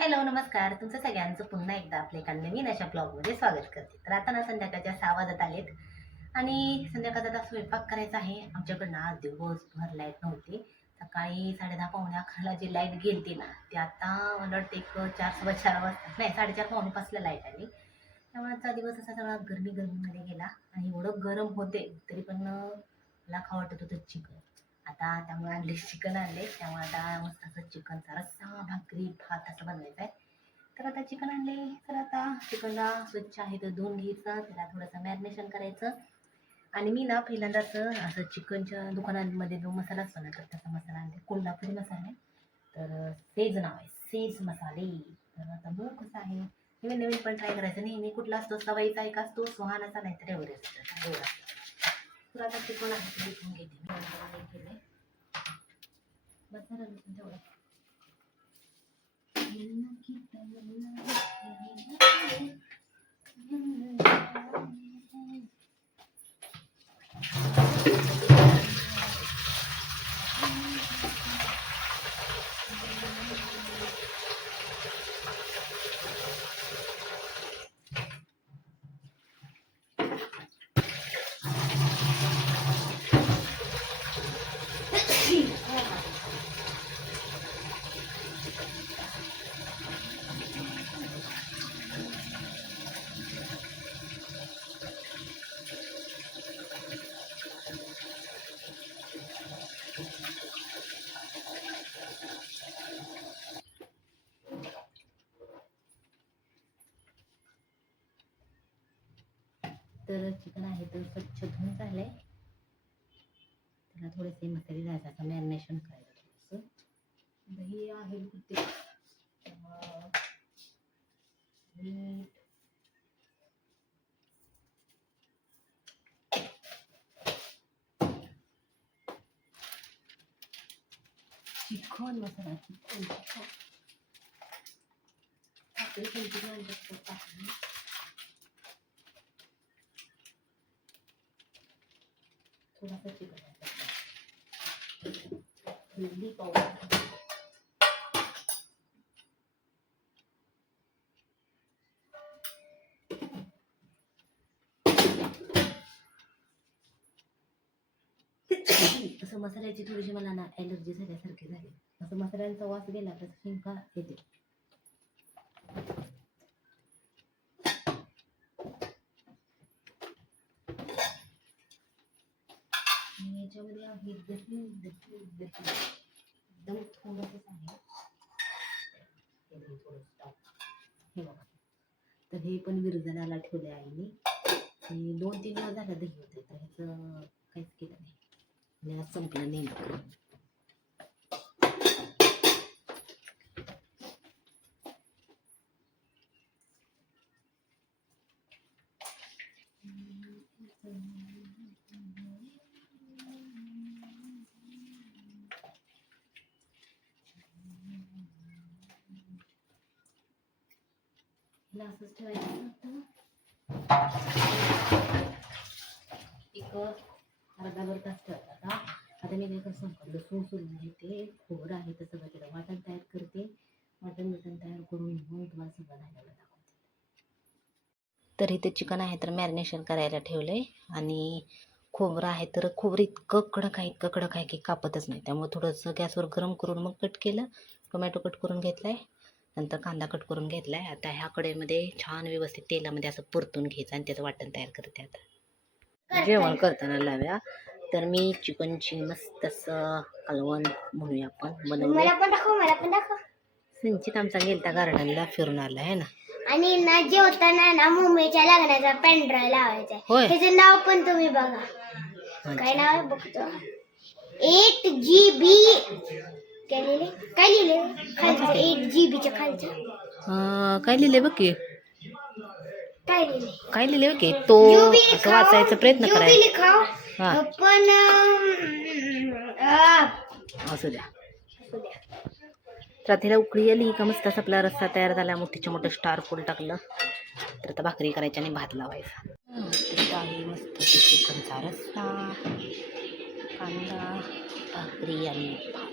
Hello नमस्कार, तुमचं सगळ्यांचं पुन्हा एकदा आपल्या एका नवीन अशा ब्लॉगमध्ये स्वागत करते. तर आता ना संध्याकाळच्या 6 वाजत आलेत आणि संध्याकाळचा आता स्वयंपाक करायचा आहे. आमच्याकडनं आज दिवसभर लाईट नव्हती. सकाळी 10:30 पावणे 11ला जी लाईट गेली ना ती आता मला वाटतं एक 4 4:15 वाजता नाही 4:30 पावणे 5ला लाईट आली. त्यामुळे आजचा दिवस असा सगळा गरमीमध्ये गेला आणि एवढं गरम होते तरी पण मला खावं वाटत होतं चिकन. आता त्यामुळे चिकन आणले, त्यामुळे आता मस्त असं चिकनचा रस्सा, भाकरी, भात असं बनवायचं आहे. तर आता चिकन आणले, तर आता चिकनला स्वच्छ आहे तर धुवून घ्यायचं, त्याला थोडंसं मॅरिनेशन करायचं. आणि मी ना पहिल्यांदाच असं चिकनच्या दुकानांमध्ये जो मसाला असतो ना तर त्याचा मसाला आणते, कोल्हापुरी मसाला आहे. तर सेज नाव आहे, सेज मसाले. तर आता बघ कसं आहे, नवीन नवीन पण ट्राय करायचं. नेहमी कुठला असतो, सवयीचा एक असतो, सुहानाचा नाही तर एव्हरेस्ट एवढा. तर आता चिकन आहे ते धुवून घेते मी केले बस झालं तेवढं. तर चिकन आहे तर स्वच्छ धुवून झालंय. त्याला थोडेसे मसाले घालायचं, मॅरिनेशन करायचं. थोडंसं दही आहे, मीठ, चिकन मसाला, चिकन थोडासा चिकन हल्दी पावडर, असं मसाल्याची थोडीशी मला ना ॲलर्जी झाल्यासारखी झाली. असं मसाल्यांचा वास गेला तर शिंका येते. याच्यामध्ये आहे दही, एकदम थोडंसंच आहे. हे बघा, तर हे पण विरजणाला ठेवले आईने. 2-3 दिवस झालं दही होते तर ह्याचं काहीच केलं नाही आणि आज संपलं नाही. असंच ठेवायचं एक अर्धा तास ठेवायचा. आता मी काय संपलं सोडून आहे ते खोबरं आहे तर सगळं त्याला वाटण तयार करते. वाटण तयार करून मग तुम्हाला सगळं राहिलेलं दाखवते. तर इथे चिकन आहे तर मॅरिनेशन करायला ठेवलंय आणि खोबरं आहे तर खोबरं इतकं कडक आहे की कापतच नाही. त्यामुळे थोडंसं गॅसवर गरम करून मग कट केलं. टोमॅटो कट करून घेतलाय, नंतर कांदा कट करून घेतलाय. आता ह्या कढईमध्ये छान व्यवस्थित तेलामध्ये असं परतून घ्यायचं आणि त्याचं वाटण तयार करते. आता जेवण करताना लाव्या तर मी चिकनची मस्त असं कालवण म्हणूया आपण बनवलं. संचित आमचा गेलता गार्डनला फिरून आला आहे ना. आणि ना जेवताना ना मम्मीच्या लग्नाचा पेनड्राईव्ह लावायचा. त्याचं नाव पण तुम्ही बघा. काय नाव आहे बघतो. 8 GB काय लिहिले खालचं 8 GBच्या खालचं काय लिहिले बघ की काय लिहिले की तो असं वाचायचा प्रयत्न करायचा पण असू द्या. तर तिला उकळी आली का मस्त असा आपला रस्सा तयार झाला. मोठीच्या मोठं स्टार फुल टाकलं तर आता भाकरी करायची आणि भात लावायचा. आहे मस्त चिकनचा रस्सा, कांदा, भाकरी आणि भात.